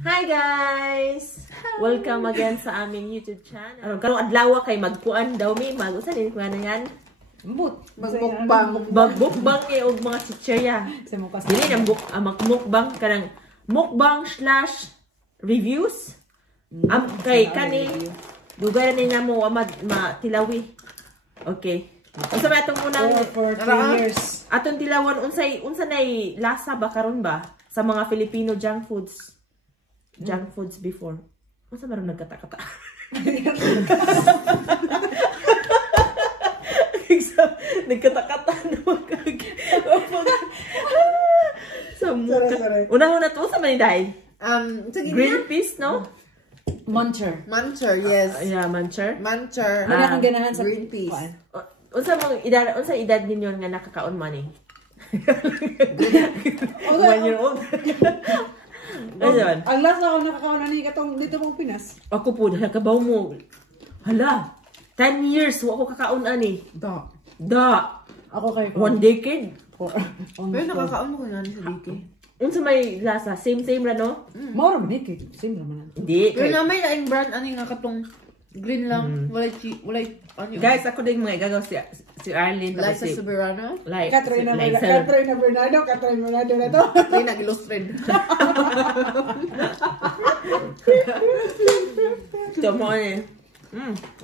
Hi guys! Welcome again sa aming YouTube channel. Karong adlaw kay magkuan daw mi mag-usa din kuan yan. Magbukbang. Magbukbang og mga chichirya. Dili nang magmukbang kanang mukbang / reviews. Kay kani lugar ni namo matilawi. Okay. Unsa ba atong unang for 3 years. Atong tilawan unsa nay lasa ba karon ba sa mga Filipino junk foods? Junk foods before. Masa meron nagkata-kata? Nagkata-kata naman sa mukha. Una-una to sa Maniday. Green peas, no? Muncher. Muncher, yes. Yeah, muncher. Muncher. Wala akong ganahan sa green peas. Unsa edad ninyo nga nakakaon man eh? 1 year old. Ang last na ako nakakaon ni katong dito mong Pinas. Ako po, nakabaw mo. Hala, 10 years, wako kakaon ani. Da. Ako kay 1 decade. Pero nakakaon ko na sa diki. Unsa may lasa? Same ra, no? Mao ra man kay same ra man. Hindi. Pero na may laing brand ani nga katong green lang, walay ano. Guys, ako din mga gagaw si Arlene. Like sa Soberano? Like Katrina Bernardo na to. May nag-illustrate. Ito mo eh.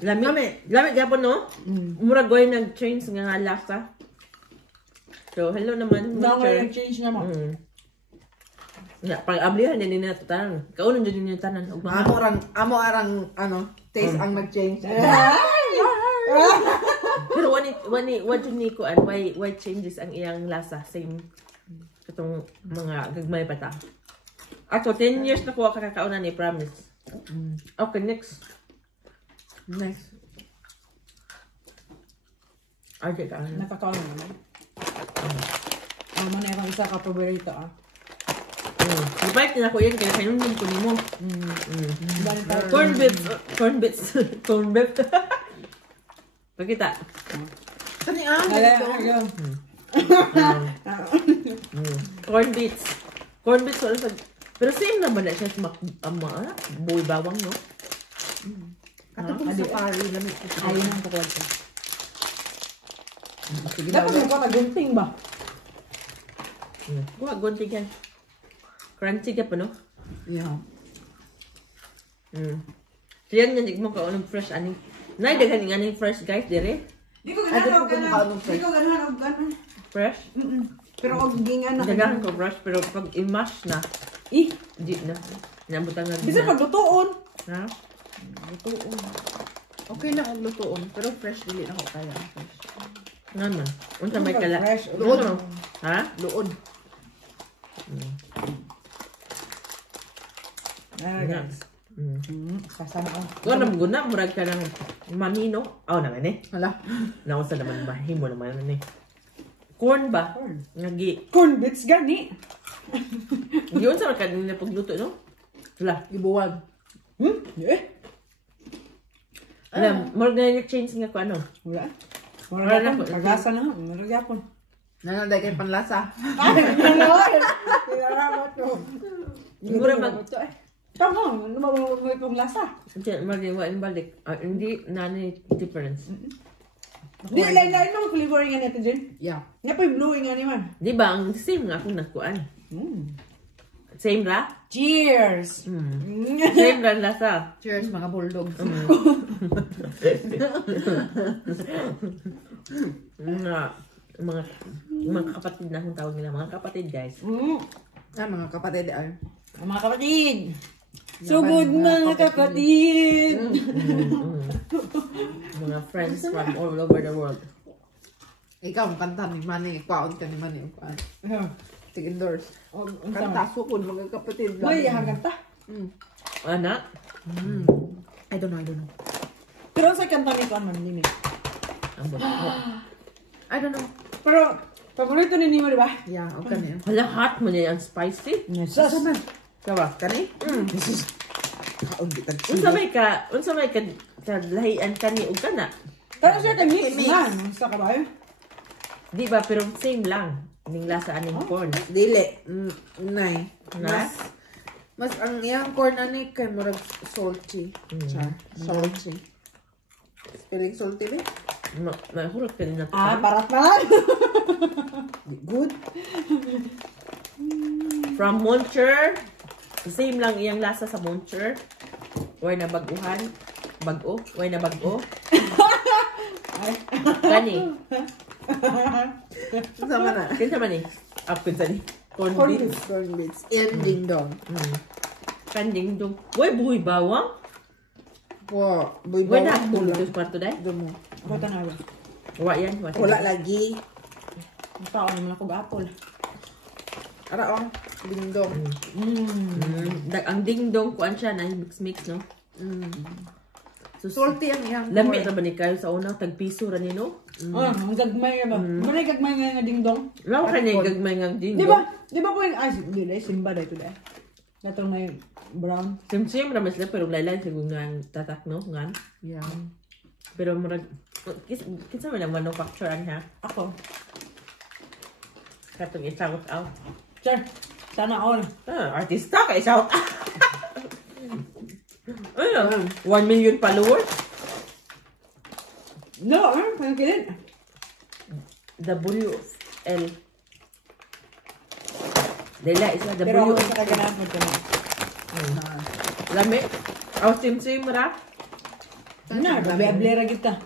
Lamig gapon, no? Murag goy nag-change nga lasa. So, hello naman. Nga change na mo. Ya, pag ablihan din na ito tanan. Kaunon din yung tanan. Amo arang ano, taste ang nag-change. Pero what do ni ko why changes ang iyang lasa same katong mga gagmay pa ta. Ato 10 years na ko kakakaonan ni promise. Okay, next. Okay ka. Nakakaon naman. Man ay isa ka paborito ah. Ibalik na ko yan kaya kanunod ko nimo. Corn bits. Pakita. Kani Corn bits wala sa pero same naman na siya sa boy bawang, no? Ato kung sa pari lamig ko. Ayun ang kukuha ko. Dapat mo ka gunting ba? Kuha gunting yan. Crunchy ka pa, no? Yeah. So yan mo ka unong fresh ani. Nay daghan nga ning fresh guys dire. Di ko ganahan og ganon. Fresh? Pero og gingan na. Daghan ko fresh pero pag i-mash na, di na. Nabutang na. Bisa pag lutuon. Ha? Lutuon. Okay na ang lutuon, pero fresh dili na ko kaya fresh. Naman. Unsa may kala? Fresh. Luon. Ha? Luon. Guys. Kasama ko. Kuha na guna murag ka ng manino. Naman eh. Hala. Nausa naman ba? Himo naman eh. Corn ba? Ngagi. Corn bits gani. Yun sa kanina pagluto, no? Wala. Ibuwag. Alam, murag na change nga ko ano. Wala. Wala na. Pagasa na. Wala yapon. Nananday kay panlasa. Mura mag... Tama, mo itong lasa. Mag-iwain balik. Hindi nani difference. Di, lain mo flavoring nga natin dyan. Yeah. Nga pa yung blue nga naman. Di ba? Ang same nga akong nakuan. Same ra? Cheers! Same ra lasa. Cheers mga bulldog. Mga kapatid na ang tawag nila. Mga kapatid, guys. Mga kapatid ay. Mga kapatid! So good mga kapatid! Mga friends from all over the world. Ikaw ang kanta ni Manny. Kwaon ka ni Manny. Sige indoors. Kanta sukun mga kapatid. May yang kanta? Anak? I don't know. Pero sa kanta ni Kwan man, Mimi? I don't know. Pero, paborito ni Nimo, di ba? Yeah, okay na yun. Wala, hot mo niya ang spicy. Yes. Kawa, kani? This is kaunditan. Unsa may ka lahian kani ug kana? Pero siya ka-mix man. Sa kabayo? Di ba, pero same lang. Ning lasa aning corn. Dili. Nay. Na? Mas ang iyang corn ani kay murag salty. Char. Salty. Spelling salty ba? Mahurot ka din na. Parat naman. Good. From Moncher. Same lang iyang lasa sa Moncher. Way na baguhan. Bago. Way na bago. Kani. Sama na. Kinsa man ni? Apin sa ni. Corn beans. Corn beans. And ding dong. Kan ding dong. Way buhay bawang. Wow. Buy Way bawang na pula. sa kwarto dai. Damo. Bota na ba? Wa yan. Wala lagi. Makaon naman ako apple. Ara oh. Ding dong. Ang ding dong kuan siya na mix no. So, Salty ang iyang lami corn. ra ba ni kayo sa una tag piso ra ni no? Ang gagmay nga ba? Muna yung gagmay nga ding-dong. Lawa ka ni gagmay nga ding Di dong. ba? Di ba po yung, hindi dahil, simba dahil ito dahil. Natong may brown. Sim ra mas pero laylay sa ngan tatak no ngan. Yeah. Pero murag kinsa man ang manufacture ha? Ako. Katong i-shout out. Sure. Sana all. Artista kay shout out. Ano? 1 million followers? No, parang kilin. WL. Dela isa Pero ako WL. sa kaganaan mo ito na. Lami. Aw sim ra. Na, gabi-ablera kita.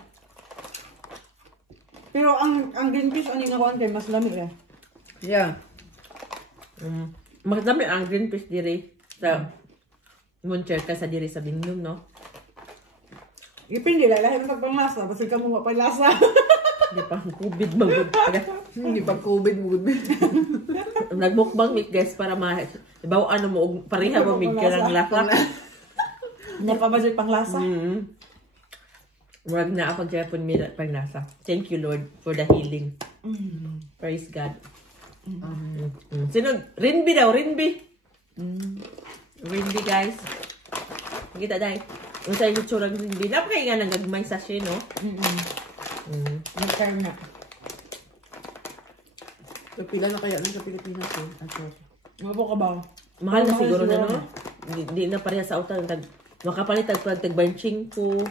Pero ang green fish, ano yung nakuhan kayo? Mas lamig eh. Yeah. Magdami ang green fish diri sa Moncher ka sa diri sa Bindong, no? Ipindi lang, lahat ng pagpanglasa. Kasi ka mo mapalasa. Di pa COVID magod. Hindi pa COVID mo good. Nagbukbang meat guys para ibaw ano mo og pareha mo meat ka lang lasa. Napabasay panglasa. Murag na ako Japon mi pagnasa. Thank you Lord for the healing. Praise God. Sino? Rinbi daw, Rinbi. Rinbi guys. Kita dahil. Kung sa yung tsura ng Rinbi. Napakay nga nagagmay sa siya, no? Nag-time na. So, pila na kaya sa Pilipinas eh. Mga po ka ba? Mahal na Mahal siguro na, siguro. no? Di na pareha sa utang. Makapalit tag-benching po.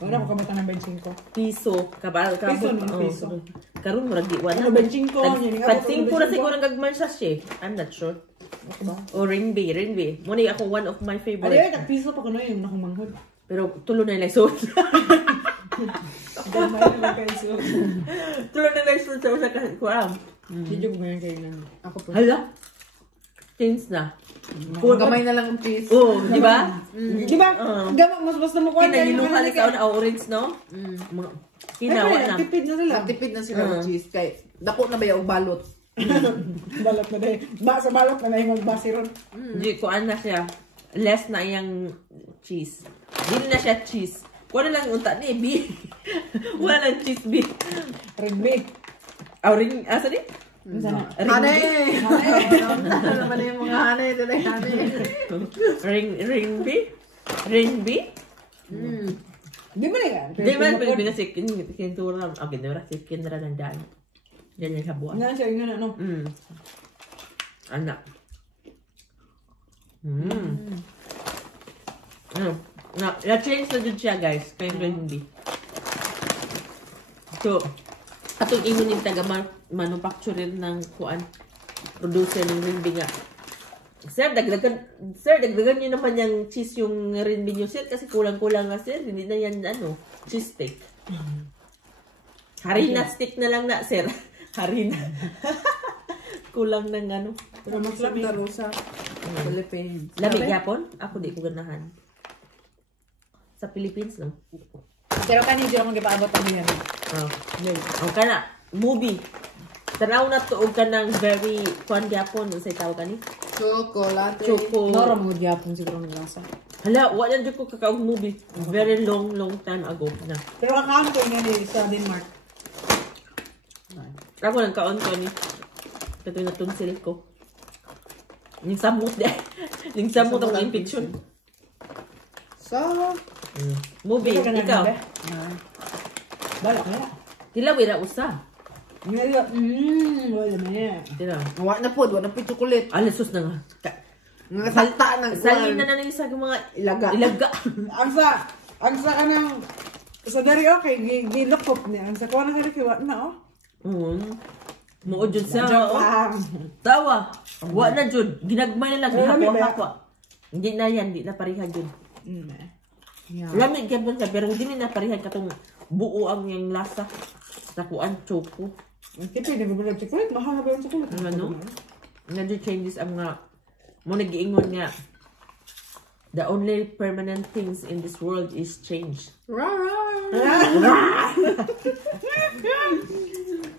Wala ko kabata ng benching ko. Piso. Piso, no? Piso. Karun mo, ragi. Ano benching ko? Tag-5 na siguro nagagmay sa siya. I'm not sure. O Rinbi. Muna ako one of my Ano favorite. yun? Nag-piso pa ko na yung nakumanghod. Pero tulo na yung suot. Gamay na lang kayo so. Tulo na yung suot sa usa ka kuam. Hindi ko ngayon kayo na. Ako po. Hala. Change na. Gamay na lang ang piece. Oh, di ba? Di ba? Mas basta mo kuha Kinagiluhan na sa una orange, no? Kinawa na. Tipid na sila. Nagtipid na sila ng cheese. Kay, dako na ba yung balot? Balot na dahil. Sa balot na dahil magbasiron. Hindi ko na siya. Less na iyang cheese. Hindi na siya cheese. Wala lang unta ni B. Wala lang cheese B. Rinbi. Ring, asa ni? Hane! Ano naman yung mga hane? Ring B? Ring B? Di ba na yan? Di man, Pilipinas kintura. Okay, diba? Kintura ng daan. Yan yung kabuan. Nga siya, yun ano. Anak. Na-change na dyan siya, guys. Kaya hindi. So, atong ingon yung taga-manufacturer ng kuan. Producer ng Rinbi nga. Sir, dagdagan nyo naman yung cheese yung Rinbi nyo, sir. Kasi kulang-kulang nga, sir. Hindi na yan, cheese steak. Harina stick na lang na, sir. Harina. Kulang ng Pero mas lamig na sa Philippines. Lamig yapon? Ako di ko ganahan. Sa Philippines, no? Pero kanina dyan akong gipaabot ang yan. O ka na, movie. Tanaw na tuog ka ng very fun yapon. Usay tawag ka ni? Chocolate. Nora mo gyapon siguro ng lasa. Hala, wala dyan ko kakaog movie. Very long time ago na. Pero kakaon ko yun sa Denmark. Ako lang kaon ko ni. Ito yung natunsil ko. Yung samot di. Yung samot ang infection. So, Movie, ikaw. Balak na. Tila wala usa. Wala na. Tila. wala na po chocolate. Alasos na nga. Mga salta ng Salin na nanin sa mga ilaga. Ang sa kanang sa dari okay, gilukop niya. Ang sa kuha na kaya kiwa na Muod jud sa Joke lang. tawa. Wa na jud, ginagmay na lang hapwa. Hindi na yan, hindi na parihan jud. Yeah. Lamig gyapon ka pero hindi na parihan katong buo ang yung lasa. Sa kuan choco. Kita na gubala chocolate, mahal na ba yung chocolate? Ano? Nga changes ang mga mo nagiingon nga the only permanent things in this world is change.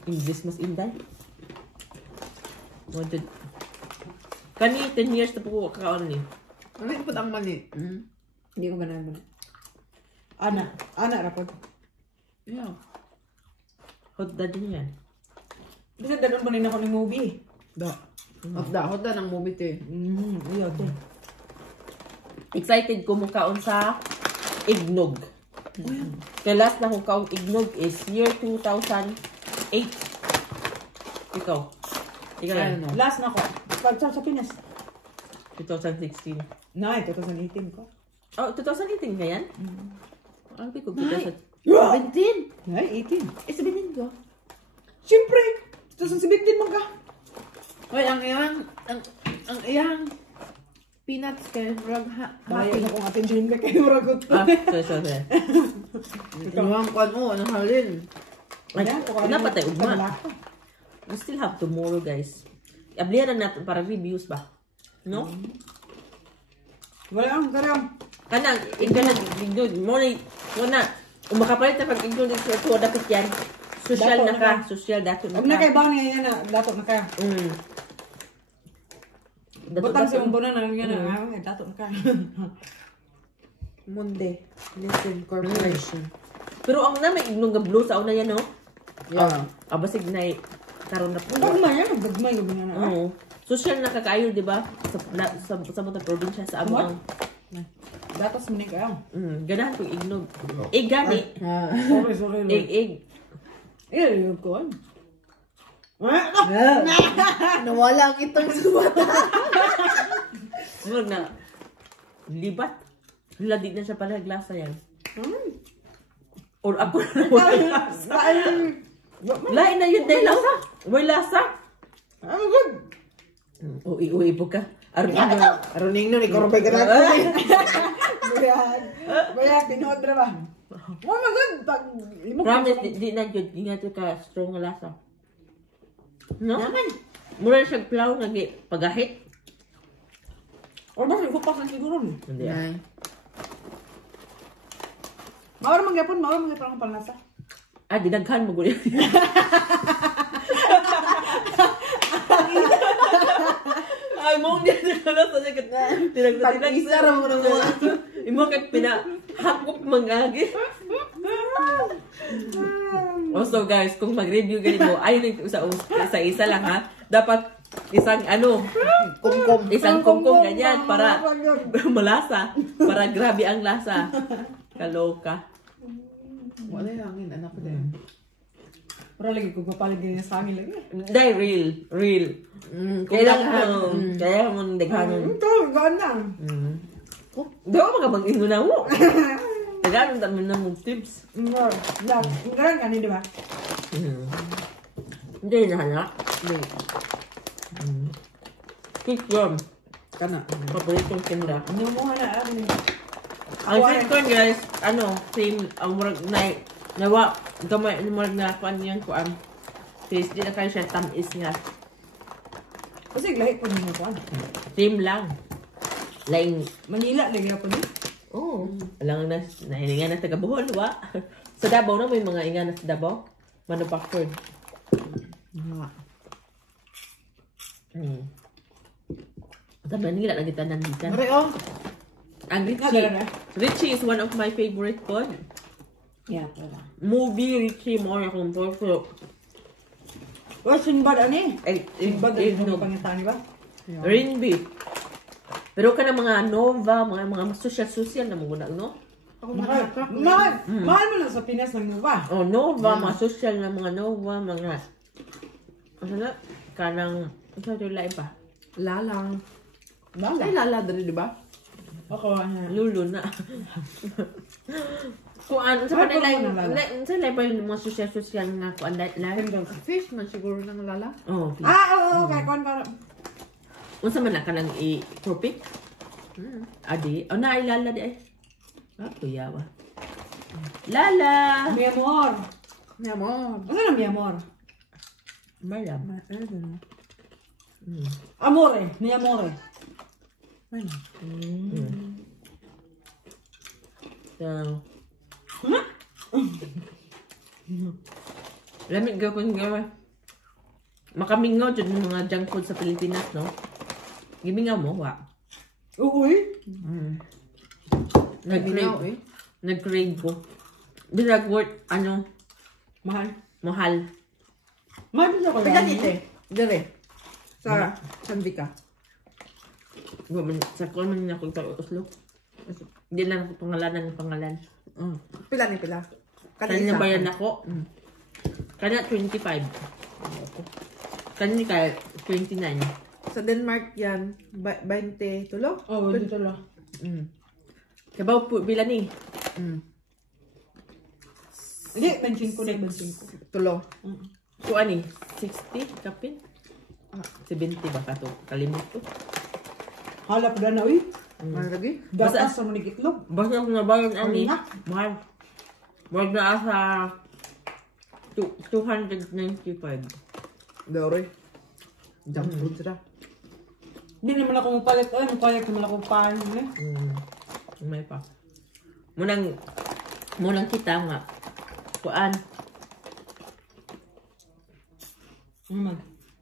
English mas inday. Mo jud. Kani 10 years na po kakaon ni. Ano yung ang mali? Hindi ko ganahan mo na. Ana rapod. Yeah. Hot dad niya. Bisa dagan pa rin ako ng movie. Hot na ng movie to eh. Iyo, to. Excited ko mukaon sa ignog. Kaya last na kong kaong ignog is year 2008. Ikaw yan. Last na ko. Sa Pinas. 2016. Na, 2018 ko. Oh, 2018 ka yan? Ano ba ko? 2017? Ay, 18. Eh, 17 ko. Siyempre! 2017 mo ka. Wait, ang iyang peanuts kay Rag Happy happy. na kong attention ka kayo ragot ko. Sorry. Ang kwan mo, anong halin? Ay, napatay ugma. We still have tomorrow, guys. Ablihan na natin para reviews ba? No? Wala ang karam. Kanang, ignog, muna, umakapalit na pag-ignog sa ito, dapat yan. Social Dato na na ka. ka. Social, dato na Huwag na ka. kayo bang niya yan na dato na ka. Butang sa mong bunan na yan na. Dato na ka. Monday. Listen Corporation. Pero ang namin, ignog nga blue sa una yan, no? Yeah. Abasig na karon na po. Dagmay yan. Dagmay ko na. Oo. Social na kakayo, di ba? Sa mga probinsya, sa amo ang... Datos mo na kayo. Ganahan kong ignog. Gani. Sorry. Ig. Yun ko. Nawala ang itong subata. Murag na. Libat. Ladi na siya pala glasa yan. Or ako na wala lasa. Lain na yun dahil lasa. May lasa. I'm good. Uy po ka. Aruning nun, ikaw rin ka na. Bayan, pinuod na ba? Oh my God! Pag limok Promise, di na yun. Di nga ito ka strong nga lasa. No? Mura siya plow nga pagahit. O ba, ikupas na siguro ni. Hindi. Mawar mangyapon ang panlasa. Dinaghan mo gulit. Ay, mong din na lasa niya kat. Pag-isa ra mo na mo. Imo kat pinahakop mangagi. Also guys, kung mag-review ganito, ayun sa isa lang ha. Dapat isang isang kumkum ganyan para malasa. Para grabe ang lasa. Kaloka. Wala yung hangin, anak ko din. Pero lagi ko papaligay na sa amin lagi. Dahil real. Kaya mo daghanon. Ito, gaan na. Daw mga mag-ingo na mo. Daghanon dami na mo tips. Ngayon ka di ba? Hindi na hanak. Kick yum. Kana. Paboritong tinda. Namuha na amin. Ang sweet corn guys, same, ang murag nawa, gamay, murag na kuan yan kuan. Taste, di na kayo siya tamis nga. Kasi lahi po niyo ko. Same lang. Laing, Manila lagi ako ni. alang na, nahiningan na taga Bohol, wa? Sa Davao na, may mga ingan na sa Davao. Manufactured. Sa Manila, lagi tanan dito. Ang Richie is one of my favorite food. Yeah, wala. Movie Richie mo akong pork. Wala, Sinbad ani? Sinbad ani Ignog. yung pangitan ni ba? Ring beef. Pero ka na mga Nova, mga social na muna, no? Mahal mo lang sa Pinas ng Nova. Oh, Nova, mga social na mga Nova, mga... Ano na? Kanang... Ano yung lain pa? Lalang. Bala. Ay, lala dali, di ba? Ako, Lulo na. Kung ano, sa Ay, kanila, puro mo nalala. sa level ng mga social nga kung ano, Fish man siguro ng lala. oh, oo, kaya kon para. unsa man na ka nang i-propik? Adi, nailala di ay. Kuya ba? Lala! Mi amor. Mi amor. Ano na mi amor? Malam. Amore, mi amore. So, lamig gawin gawin. Makamingaw dyan ng mga junk food sa Pilipinas, no? Gimingaw mo, wa? Uy. Minaw, eh. Nag-crave ko. Dirag worth, ano, Mahal. mahal. Mahal dito ko Pila lang. dito, dire. Sa Sandika. Sa kung man na kung uslo. Hindi lang ako pangalanan ng pangalan. Pila ni pila. Kanya bayan ako. Kanya 25. Kanya kaya 29. Sa Denmark yan, 20 tulo? Oh, dito lang. Kabaw po, bila ni? Hindi, bensin ko na, bensin ko. Tulo. Kung ani? 60 kapin? 70 ba ka to? Kalimot to. Hala pa na, uy. Ano lagi? Gatas sa mga itlog. Basta kung nabayan ani, Ano na? mahal. Mahal na asa 295. Doroy. Junk food sila. Hindi naman ako mapalit. Ay, mapalit naman ako paano. May pa. Munang kita nga. Kuan.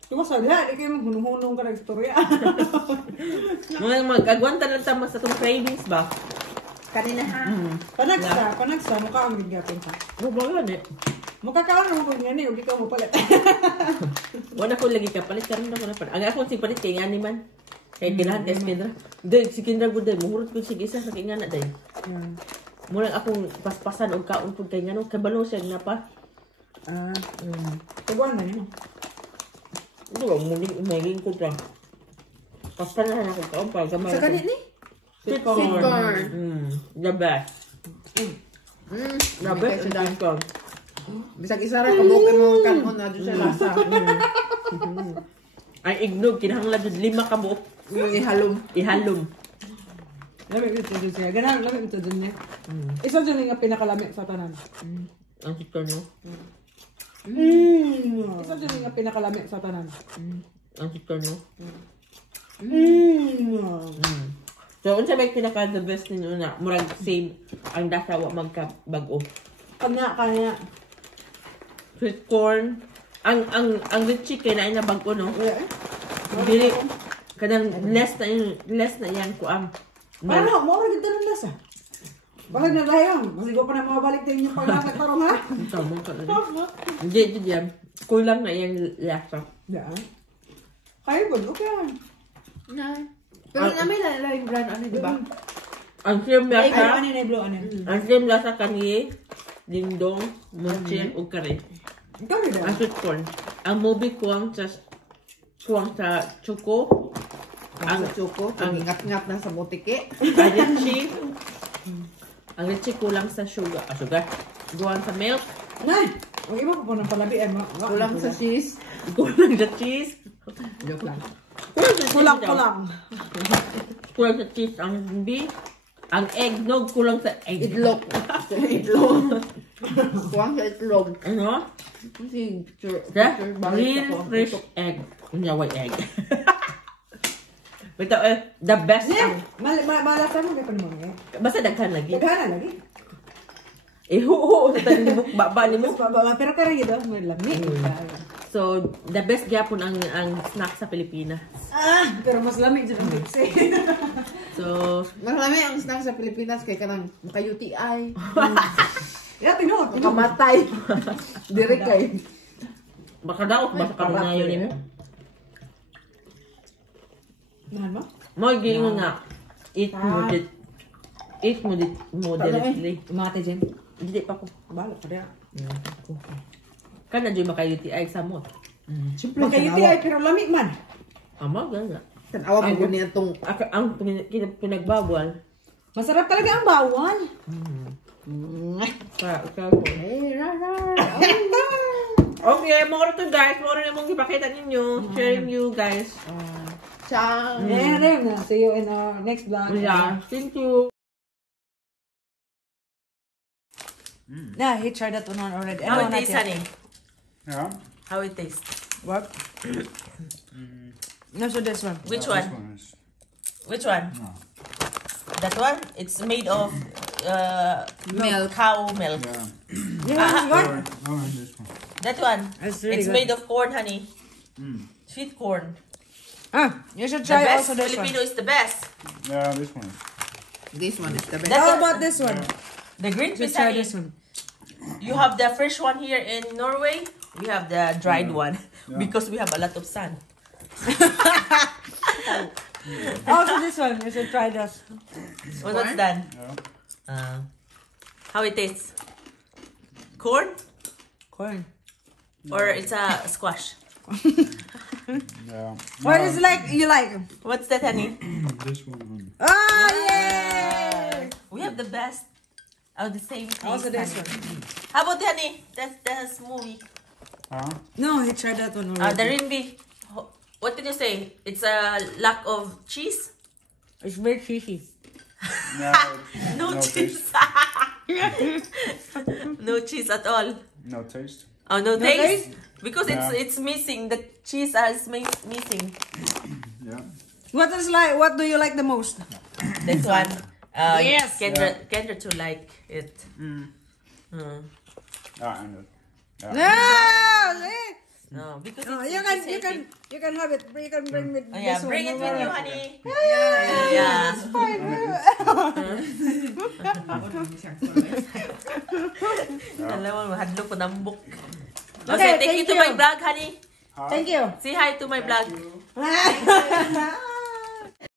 Diba sa di kayo maghunong-hunong ka ng istorya. Munang mag-agwanta lang tama sa itong cravings ba? Kanina ha? Panagsa, mukha ang bigyatin ka. Bubagan eh. Makakaon naman ko nga niyo, di ka mapalit. Wala ko lagi ka palit karon na ko na pa. Ang akong si palit kay ngani man. Kay ginahan kay Kendra. Day si Kendra gud day muhurot ko sige isa sa kay ngana day. Murang akong paspasan og kaon pud kay ngano kabalo siya na pa. Tubuan na niyo. Ito ang muling umaging ko pa. Paspasan na ako kaon pa gamay. Sa kanit ni? Sweet Sweet corn. corn. The best. The best is sweet corn. Bisag isa ra kabukin mo kanon na dyan sa lasa. Ang ignog kinahanglan jud 5 ka buok Ihalom. ihalom. Lamig ito dun siya. Ganang lamig ito dun niya. Isa dun nga pinakalamig sa tanan. Ang sweet corn no. Isa dun nga pinakalamig sa tanan. Ang sweet corn no. So, unsa may pinaka the best ninyo na murag same ang dasa wa magka-bag-o. Kanya. Sweet corn, ang litchi kay na bag-o no. Yeah. Dili kadang less na yan ko ang Ano, mo rin dito ng lasa. Bakit na dahil masigo pa na mabalik din yung paglakat parang ha? tama ka na. Hindi yan. Kulang na yung lasa. Yan. Kaya ba? Okay. Na. Pero namin laing brand ano, di ba? Ang same Ay, lasa, ano na blue, ano? ang same lasa kani dingdong, munchen ug kare. Ikaw rin Ang sweet corn. Ang movie kuwang sa choco. Ang choco, ang ngat-ngat na sa butike. Ang litchi. Ang litchi kulang sa sugar. Sugar. Kulang sa milk. Nay! Ang iba ko po ng palabi. Kulang sa cheese. Kulang sa cheese. Joke lang. Kulang sa cheese ang beef. Ang eggnog kulang sa egg. Itlog. Itlog. Kulang sa itlog. Ano? Kasi Real fresh egg. Kunyaway egg. Ito the best ang Malasa mo kaya mo eh. basta daghan lagi. Dagana lagi. Hu sa tani mo baba ni mo. Pero kaya gito, may lami. So the best gyapon ang snack sa Pilipinas. Pero mas lamig dyan ang mixi. So marami ang snack sa Pilipinas kay kanang maka-UTI. Ya, tinod. Makamatay. Dire kay. baka daot basta karunayo nimo. Mahal mo? Mo giingon nga eat moderately. Umate dyan. Dili pa ko. Bala pa rin. Kana jud maka UTI sa mo. Siyempre, makayiti ay pero lamig man. Ama gana. Tanawa mo niya itong... Ang pinagbawal. Masarap talaga ang bawal. Okay, more to guys. More na mong ipakita ninyo. Sharing you guys. Ciao! See you in our next vlog. Yeah. Thank you. Yeah, he tried that one already. How it tastes, honey? Yeah. How it tastes? What? No, so this one. Which This one? one is. Which one? No. That one? It's made of Milk. cow milk. Yeah. What? No, this one. That one. It's really It's good. made of corn, honey. Mm. Sweet corn. You should The try best. also this Filipino one. is the best. Yeah, this one is. This one is the best. That's How a- about this one? The green You peas, try honey. this one. You have the fresh one here in Norway. We have the dried one Yeah. because we have a lot of sun. Also this one. You should try this. What's done? Yeah. How it tastes? Corn Corn. or it's a squash? Yeah. What is like you like? What's that, honey? This one. Oh yay! We have the best. Oh, the same taste. Also this honey. one. How about the honey? That's movie. Huh? No, he tried that one The already. rinbi. What did you say? It's a lack of cheese? It's very cheesy. No, No, no cheese. No cheese at all. no taste. Oh, no, taste? taste? Because Yeah. it's missing. The cheese is missing. Yeah. What is like? What do you like the most? This one. Yes. Kendra to like it. Yeah, I know. Yeah. No, see? No, because No, it's you can have it. You can bring with Oh, yeah, this bring one. it no with you, worry. honey. Yeah, it's fine. Alam mo, hadlo ko ng book. Okay, Okay, thank you thank to you. my vlog, honey. Thank you. Say hi to my vlog.